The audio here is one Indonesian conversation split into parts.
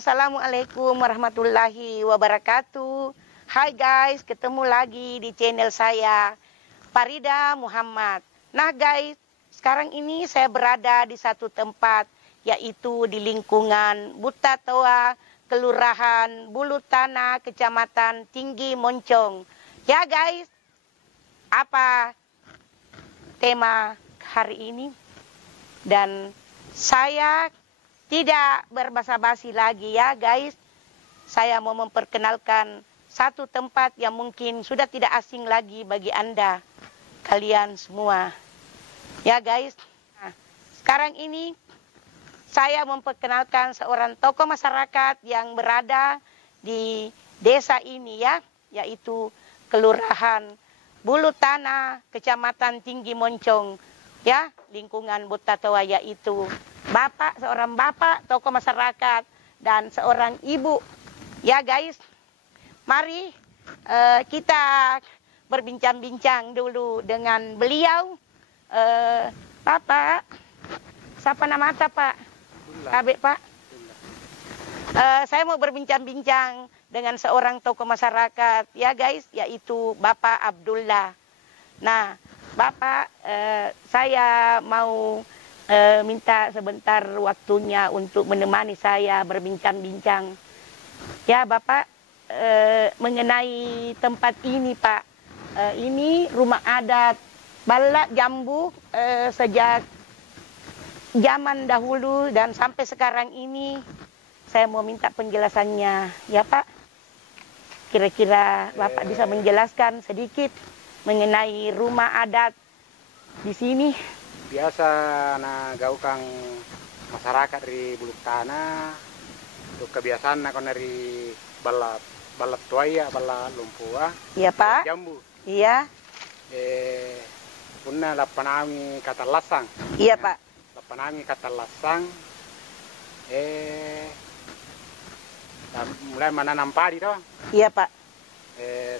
Assalamualaikum warahmatullahi wabarakatuh. Hai guys, ketemu lagi di channel saya, Farida Muhammad. Nah guys, sekarang ini saya berada di satu tempat, yaitu di lingkungan Butatoa, Kelurahan Bulu Tanah, Kecamatan Tinggi Moncong. Ya guys, apa tema hari ini? Dan saya tidak berbasa-basi lagi ya guys. Saya mau memperkenalkan satu tempat yang mungkin sudah tidak asing lagi bagi Anda, kalian semua. Ya guys, nah, sekarang ini saya memperkenalkan seorang tokoh masyarakat yang berada di desa ini ya, yaitu Kelurahan Bulu Tanah, Kecamatan Tinggi Moncong, ya, lingkungan Butatoa, yaitu seorang bapak tokoh masyarakat dan seorang ibu. Ya guys, mari kita berbincang-bincang dulu dengan beliau. Bapak, siapa nama Ata Pak? Kabek Pak. Saya mau berbincang-bincang dengan seorang tokoh masyarakat ya guys, yaitu Bapak Abdullah. Nah Bapak, saya mau minta sebentar waktunya untuk menemani saya berbincang-bincang. Ya Bapak, mengenai tempat ini Pak, ini rumah adat Balak Jambu sejak zaman dahulu dan sampai sekarang ini. Saya mau minta penjelasannya ya Pak. Kira-kira Bapak bisa menjelaskan sedikit mengenai rumah adat di sini. Biasa gaukang masyarakat di Bulu Tanah, untuk kebiasaan kon dari balat tuaya, balat lumpua. Iya Pak. Jambu. Iya. Punna lapanami kata lasang. Iya Pak. Lapanami kata lasang. Mulai menanam padi toh. Iya Pak.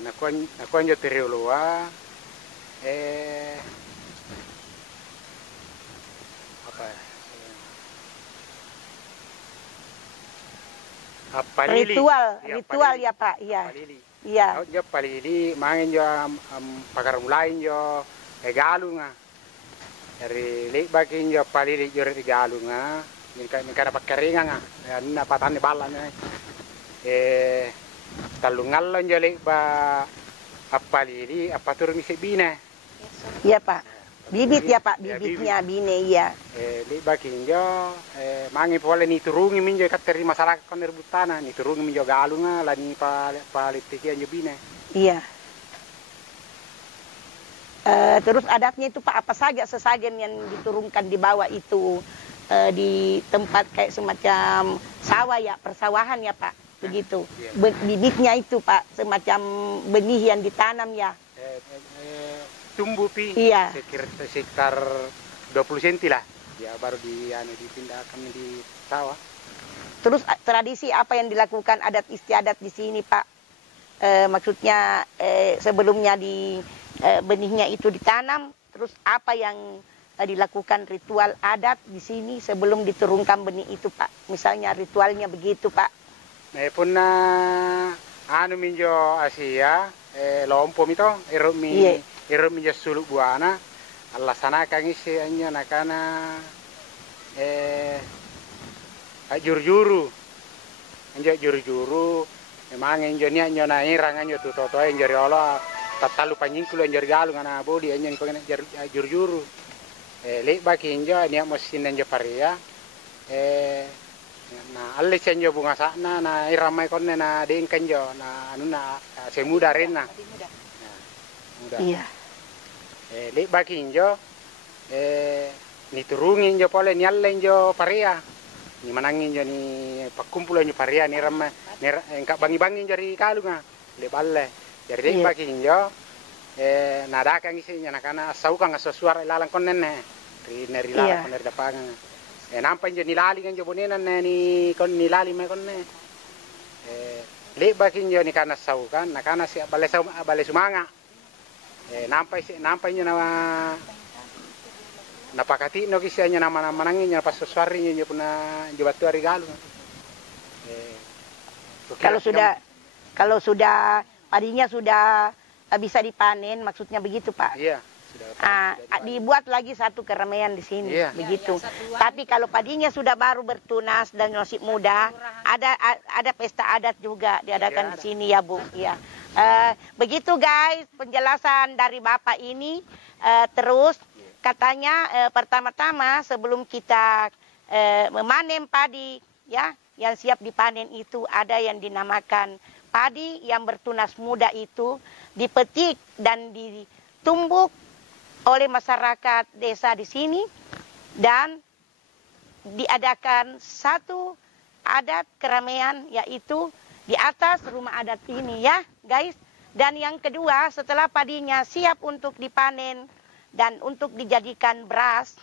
Nakuan jo teriulua. Palili. Ritual ya Pak, iya. Palili. Iya. Jo palili mangin jo pagar mulain jo galunga. Dari bakin jo palili jo galunga. Ni kada pakeringa nga. Na patani balanya. Talungalon jo ba palili apatur mi sebina. Iya Pak. Bibit ya Pak, bibitnya bine ya. Bakin jo mangi pole ni turungi minjo kateri masyarakat kon rebutana ni turungi minjo galunga lani palitikian jo bine. Iya. Terus adatnya itu Pak, apa saja sesajen yang diturunkan di bawah itu, di tempat kayak semacam sawah ya, persawahan ya Pak, begitu. Iya. Bibitnya itu Pak, semacam benih yang ditanam ya. Tumbuh pi, iya. Sekitar 20 cm lah, ya baru dipindahkan di sawah. Terus tradisi apa yang dilakukan adat istiadat di sini Pak? Maksudnya sebelumnya benihnya itu ditanam, terus apa yang dilakukan ritual adat di sini sebelum diturunkan benih itu Pak? Misalnya ritualnya begitu Pak. Punna anu minjo Asia lompo mito Iya. Ero minja suluk buana Allah sana kang isi anya nakana juru-juru anja juru-juru memang enjo nia nyo na irang anyo tu toto enjo riolo tatalu panjingkulo enjo galu ngana bodi anya ni kongena juru-juru le baki enjo nia mosin enjo paria na alle senjo bunga sana na iramai konne na dengkan jo na anuna semuda rena muda. Iya. Lek baki jo ni turungin jo pole ni alle jo paria ni manangin jo ni pakumpulo jo paria ni ramma engka bangi-bangi jari kalunga le balle jadi lek baki jo nadaka ngisi nya nakana sauka ngaso suara lalang konenne ri lalang konner dapangan nampai jo nilali kan jo bonenan ni kon nilali me konne lek baki jo ni kana sauka nakana si bale sumanga nampai nyo na napakati no kisya nyo na manangin nyo pas suari nyo puna jobatu ari galu Kalau sudah padinya sudah bisa dipanen, maksudnya begitu Pak? Iya. Sudah Dibuat lagi satu keramaian di sini, begitu. Tapi kalau padinya sudah baru bertunas dan masih muda, ada pesta adat juga diadakan di sini ya Bu. Ya. Begitu guys penjelasan dari Bapak ini. Terus katanya pertama-tama sebelum kita memanen padi ya yang siap dipanen itu ada yang dinamakan padi yang bertunas muda itu dipetik dan ditumbuk oleh masyarakat desa di sini dan diadakan satu adat keramaian yaitu di atas rumah adat ini ya guys. Dan yang kedua setelah padinya siap untuk dipanen dan untuk dijadikan beras,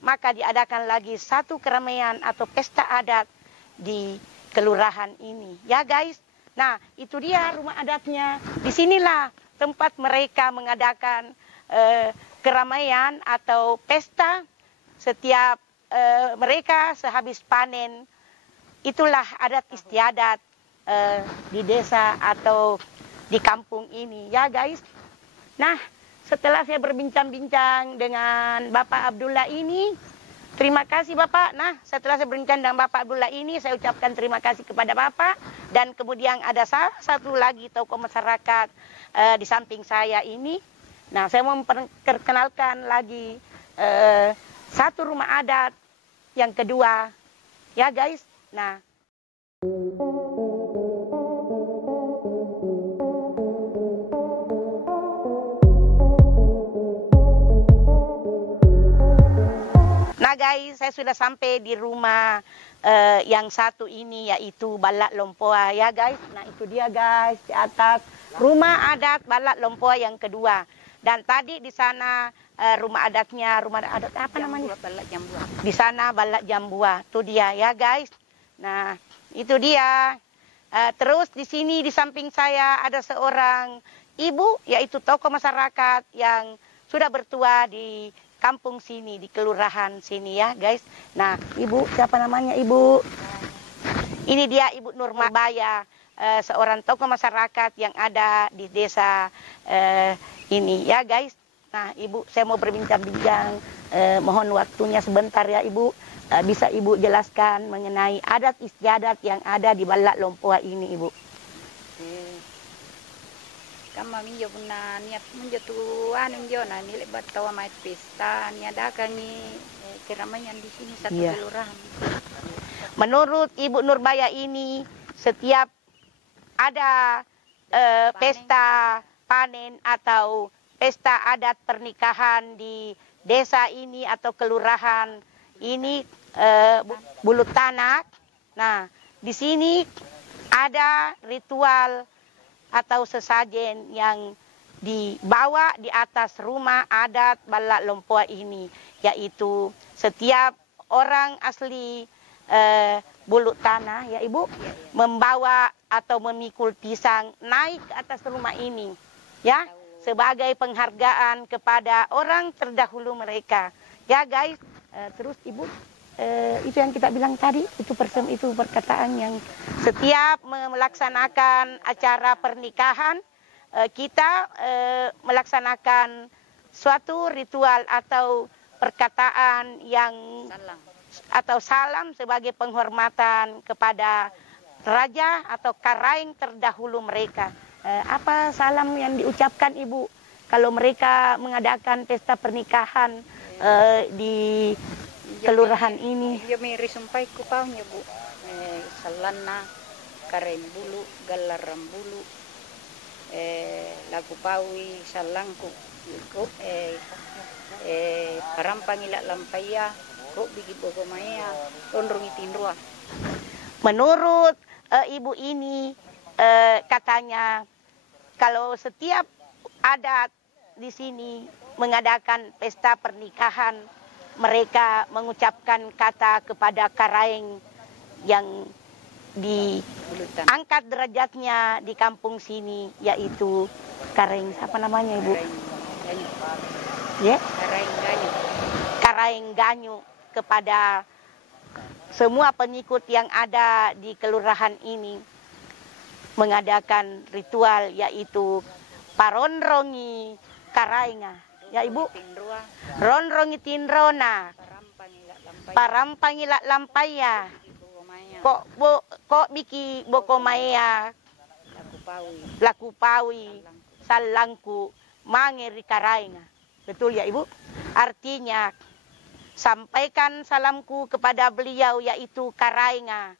maka diadakan lagi satu keramaian atau pesta adat di kelurahan ini ya guys. Nah itu dia rumah adatnya. Disinilah tempat mereka mengadakan keramaian atau pesta setiap mereka sehabis panen. Itulah adat istiadat di desa atau di kampung ini ya guys. Nah setelah saya berbincang-bincang dengan Bapak Abdullah ini, terima kasih Bapak. Nah setelah saya berbincang dengan Bapak Abdullah ini, saya ucapkan terima kasih kepada Bapak. Dan kemudian ada salah satu lagi tokoh masyarakat di samping saya ini. Nah, saya mau memperkenalkan lagi satu rumah adat yang kedua, ya guys. Nah, guys, saya sudah sampai di rumah yang satu ini yaitu Balak Lompoa, ya guys. Nah, itu dia guys di atas rumah adat Balak Lompoa yang kedua. Dan tadi di sana rumah adat apa namanya? Balak Jambua. Di sana Balak Jambua, itu dia ya guys. Nah itu dia. Terus di sini di samping saya ada seorang ibu, yaitu tokoh masyarakat yang sudah bertua di kampung sini, di kelurahan sini ya guys. Nah ibu siapa namanya ibu? Ini dia Ibu Nurbaya, seorang tokoh masyarakat yang ada di desa ini ya guys. Nah Ibu saya mau berbincang-bincang, mohon waktunya sebentar ya Ibu. Bisa Ibu jelaskan mengenai adat istiadat yang ada di Balak Lompoa ini Ibu? Kama minjo puna niat minjo tuan minjo na nilai batawa mai pesta niadakan ni keramaian di sini satu kelurahan. Menurut Ibu Nurbaya ini setiap ada pesta panen atau pesta adat pernikahan di desa ini atau kelurahan ini Bulu Tanak. Nah, di sini ada ritual atau sesajen yang dibawa di atas rumah adat Balak Lompoa ini, yaitu setiap orang asli Bulu Tanah ya Ibu membawa atau memikul pisang naik ke atas rumah ini ya sebagai penghargaan kepada orang terdahulu mereka ya guys. Terus Ibu itu yang kita bilang tadi itu perkataan yang setiap melaksanakan acara pernikahan kita melaksanakan suatu ritual atau perkataan yang salam sebagai penghormatan kepada raja atau karaeng terdahulu mereka. Apa salam yang diucapkan Ibu kalau mereka mengadakan pesta pernikahan di kelurahan ini? Yo mi risumpai ku paunya Bu. Salana karen bulu galaram bulu lagu pawi salangku ku parampang ila lampaya ku bigi bogomaya ondrung itindrua. Menurut Ibu ini katanya kalau setiap adat di sini mengadakan pesta pernikahan mereka mengucapkan kata kepada karaeng yang diangkat derajatnya di kampung sini yaitu karaeng apa namanya Ibu? Ya? Karaeng Ganyu kepada semua pengikut yang ada di kelurahan ini mengadakan ritual yaitu paronrongi karainga. Ya Ibu, ronrongi tinrona, parampangila lampaya, kok biki bokomaya, laku pawi, salangku, mangeri karainga. Betul ya Ibu? Artinya, sampaikan salamku kepada beliau yaitu karainga.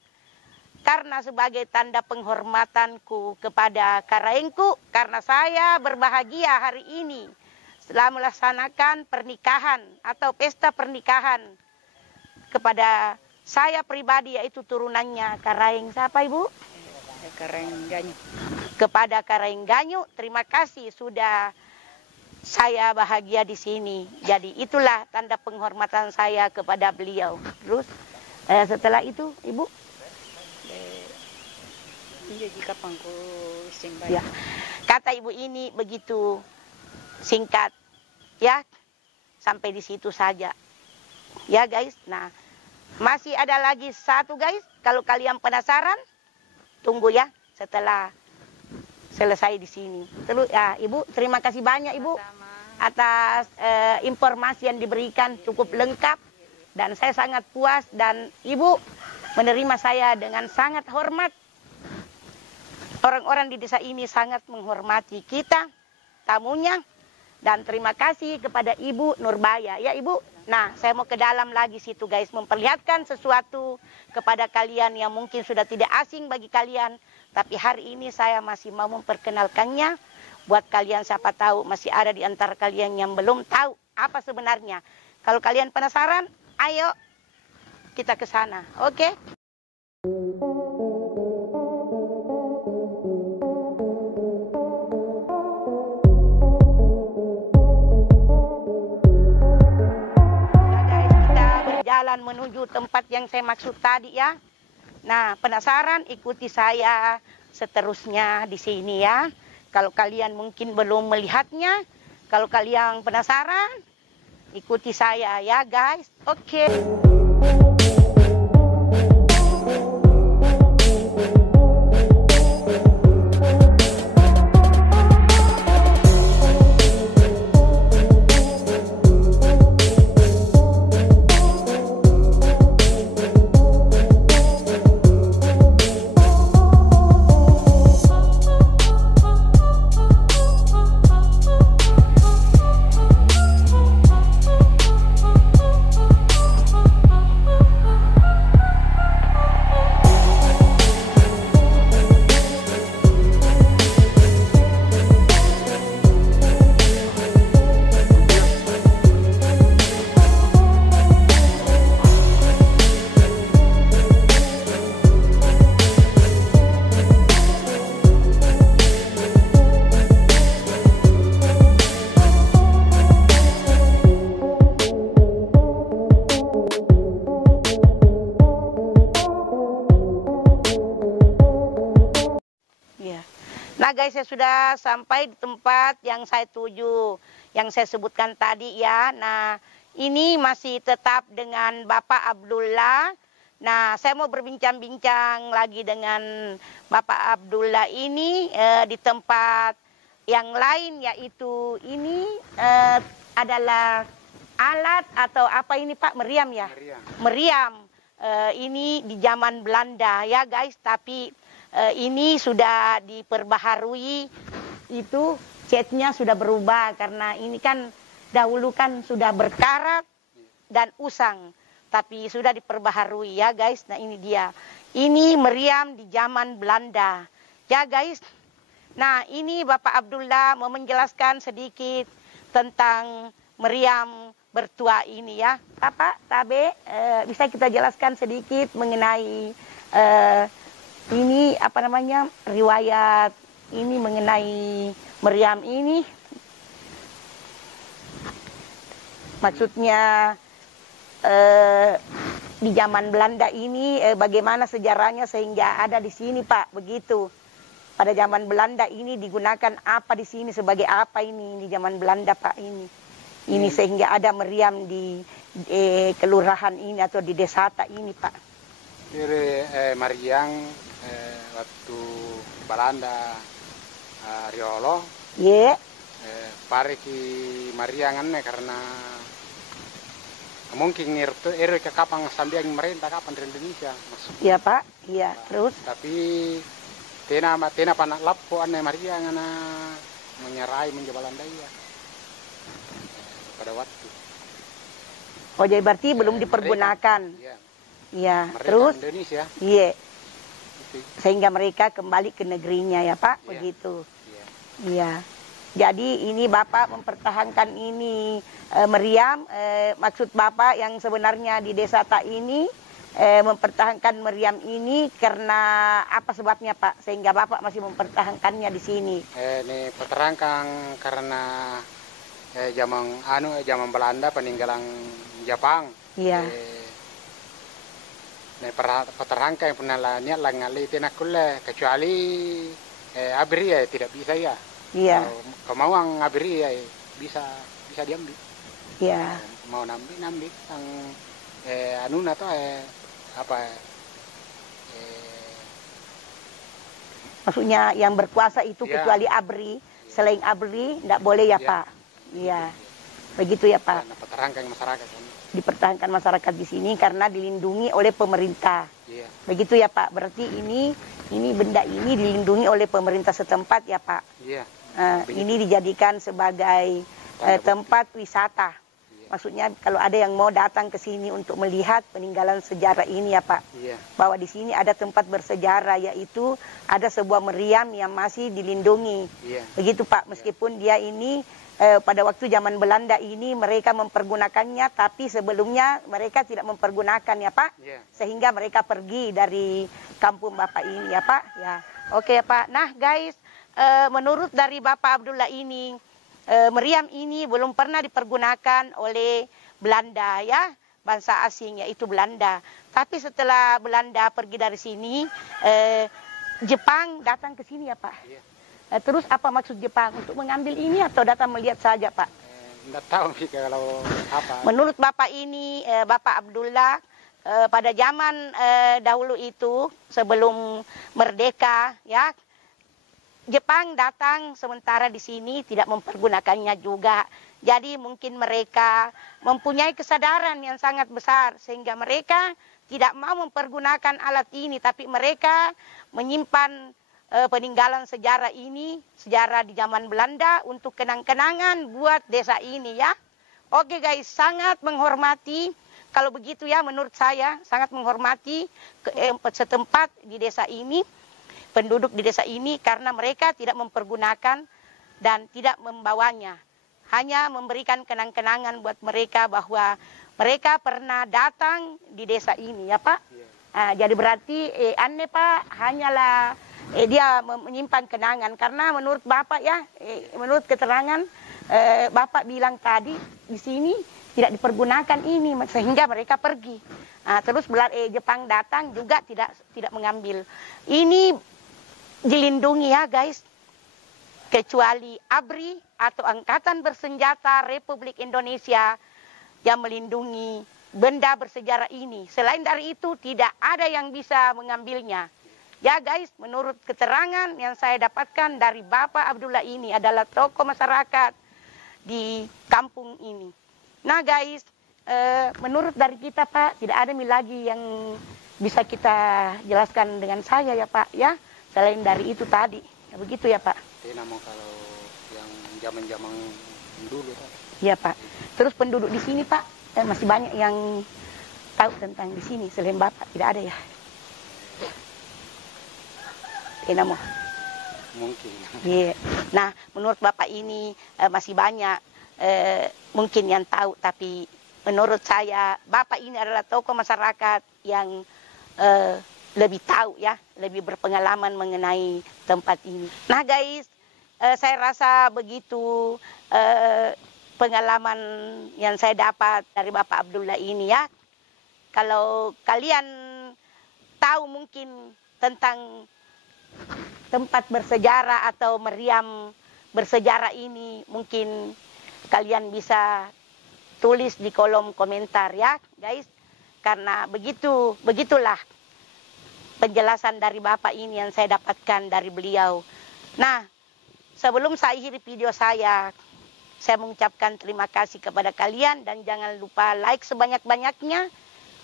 Karena sebagai tanda penghormatanku kepada karaengku, karena saya berbahagia hari ini setelah melaksanakan pernikahan atau pesta pernikahan kepada saya pribadi yaitu turunannya Karaeng. Siapa Ibu? Karaeng Ganyu. Kepada Karaeng Ganyu, terima kasih sudah saya bahagia di sini. Jadi itulah tanda penghormatan saya kepada beliau. Terus setelah itu Ibu? Ya. Kata Ibu ini begitu singkat, ya, sampai di situ saja, ya guys. Nah, masih ada lagi satu guys. Kalau kalian penasaran, tunggu ya setelah selesai di sini. Terus ya, Ibu, terima kasih banyak Ibu atas informasi yang diberikan cukup lengkap dan saya sangat puas dan Ibu menerima saya dengan sangat hormat. Orang-orang di desa ini sangat menghormati kita, tamunya, dan terima kasih kepada Ibu Nurbaya. Ya Ibu, nah saya mau ke dalam lagi situ guys, memperlihatkan sesuatu kepada kalian yang mungkin sudah tidak asing bagi kalian. Tapi hari ini saya masih mau memperkenalkannya buat kalian, siapa tahu masih ada di antara kalian yang belum tahu apa sebenarnya. Kalau kalian penasaran, ayo kita ke sana, oke? Jalan menuju tempat yang saya maksud tadi ya. Nah, penasaran ikuti saya seterusnya di sini ya. Kalau kalian mungkin belum melihatnya, kalau kalian penasaran, ikuti saya ya guys. Oke. Nah guys, saya sudah sampai di tempat yang saya tuju, yang saya sebutkan tadi ya. Nah, ini masih tetap dengan Bapak Abdullah. Nah, saya mau berbincang-bincang lagi dengan Bapak Abdullah ini di tempat yang lain, yaitu ini adalah alat atau apa ini Pak? Meriam ya? Meriam. Ini di zaman Belanda ya guys, tapi ini sudah diperbaharui, itu catnya sudah berubah karena ini kan dahulu kan sudah berkarat dan usang, tapi sudah diperbaharui ya guys. Nah ini dia, ini meriam di zaman Belanda ya guys. Nah ini Bapak Abdullah mau menjelaskan sedikit tentang meriam bertua ini ya. Bapak Tabe, bisa kita jelaskan sedikit mengenai ini apa namanya, riwayat ini mengenai meriam ini, maksudnya di zaman Belanda ini bagaimana sejarahnya sehingga ada di sini Pak, begitu. Pada zaman Belanda ini digunakan apa di sini, sebagai apa ini di zaman Belanda Pak ini sehingga ada meriam di kelurahan ini atau di desa ini Pak. Mariang waktu Belanda Riolo. Iya. Pare ki Mariang karena mungkin nirto ke kapan sambil merintah kapan di Indonesia masuk. Iya Pak. Iya. Terus? Tapi tena panak lapo Mariang menyerai Belanda ya. Pada waktu. Oh jadi berarti belum dipergunakan. Iya. Iya. Terus? Indonesia. Iya. Sehingga mereka kembali ke negerinya ya Pak, begitu. Iya. Jadi ini Bapak mempertahankan ini meriam, maksud Bapak yang sebenarnya di desa Tak ini mempertahankan meriam ini karena apa sebabnya Pak? Sehingga Bapak masih mempertahankannya di sini. Ini pertahankan karena zaman Belanda peninggalan Jepang. Iya. Pertahankan yang pernah niat lah ngali tenak kulle kecuali abri ya tidak bisa ya. Iya. Kemauan abri ya bisa diambil. Iya. Mau nambil yang anuna tuh apa? Maksudnya yang berkuasa itu kecuali abri, selain abri tidak boleh ya Pak. Iya. Begitu ya Pak. Pertahankan masyarakat. Dipertahankan masyarakat di sini karena dilindungi oleh pemerintah. Iya. Begitu ya Pak. Berarti ini benda ini dilindungi oleh pemerintah setempat ya Pak. Iya. Ini dijadikan sebagai tempat wisata. Iya. Maksudnya kalau ada yang mau datang ke sini untuk melihat peninggalan sejarah ini ya Pak. Iya. Bahwa di sini ada tempat bersejarah yaitu ada sebuah meriam yang masih dilindungi. Iya. Begitu Pak. Meskipun dia ini pada waktu zaman Belanda ini mereka mempergunakannya, tapi sebelumnya mereka tidak mempergunakan ya Pak, sehingga mereka pergi dari kampung Bapak ini ya Pak. Ya, oke ya Pak. Nah guys, menurut dari Bapak Abdullah ini, meriam ini belum pernah dipergunakan oleh Belanda ya, bangsa asing yaitu Belanda. Tapi setelah Belanda pergi dari sini, Jepang datang ke sini ya Pak. Terus apa maksud Jepang untuk mengambil ini atau datang melihat saja Pak? Tidak tahu sih kalau apa. Menurut Bapak ini, Bapak Abdullah, pada zaman dahulu itu sebelum merdeka, ya, Jepang datang sementara di sini tidak mempergunakannya juga. Jadi mungkin mereka mempunyai kesadaran yang sangat besar sehingga mereka tidak mau mempergunakan alat ini, tapi mereka menyimpan peninggalan sejarah ini, sejarah di zaman Belanda untuk kenang-kenangan buat desa ini ya. Oke guys, sangat menghormati, kalau begitu ya menurut saya, sangat menghormati setempat di desa ini, penduduk di desa ini karena mereka tidak mempergunakan dan tidak membawanya. Hanya memberikan kenang-kenangan buat mereka bahwa mereka pernah datang di desa ini ya Pak. Jadi berarti aneh Pak, hanyalah dia menyimpan kenangan karena menurut Bapak ya, menurut keterangan Bapak bilang tadi di sini tidak dipergunakan ini sehingga mereka pergi. Terus Jepang datang juga tidak mengambil. Ini dilindungi ya guys, kecuali ABRI atau Angkatan Bersenjata Republik Indonesia yang melindungi benda bersejarah ini. Selain dari itu tidak ada yang bisa mengambilnya. Ya guys, menurut keterangan yang saya dapatkan dari Bapak Abdullah ini adalah tokoh masyarakat di kampung ini. Nah guys, menurut dari kita Pak, tidak ada lagi yang bisa kita jelaskan dengan saya ya Pak ya. Selain dari itu tadi, ya begitu ya Pak. Tidak mau kalau yang zaman-zaman dulu Pak. Iya Pak. Terus penduduk di sini Pak, masih banyak yang tahu tentang di sini selain Bapak, tidak ada ya? Tidak mau. Mungkin. Iya. Nah, menurut Bapak ini masih banyak mungkin yang tahu, tapi menurut saya Bapak ini adalah tokoh masyarakat yang lebih tahu ya, lebih berpengalaman mengenai tempat ini. Nah guys, saya rasa begitu pengalaman yang saya dapat dari Bapak Abdullah ini ya. Kalau kalian tahu mungkin tentang tempat bersejarah atau meriam bersejarah ini, mungkin kalian bisa tulis di kolom komentar ya guys. Karena begitulah penjelasan dari Bapak ini yang saya dapatkan dari beliau. Nah, sebelum saya akhiri video saya mengucapkan terima kasih kepada kalian dan jangan lupa like sebanyak-banyaknya,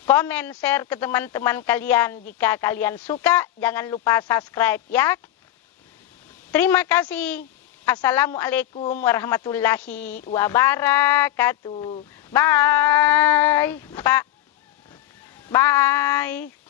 komen, share ke teman-teman kalian. Jika kalian suka, jangan lupa subscribe ya. Terima kasih. Assalamualaikum warahmatullahi wabarakatuh. Bye, Pak. Bye.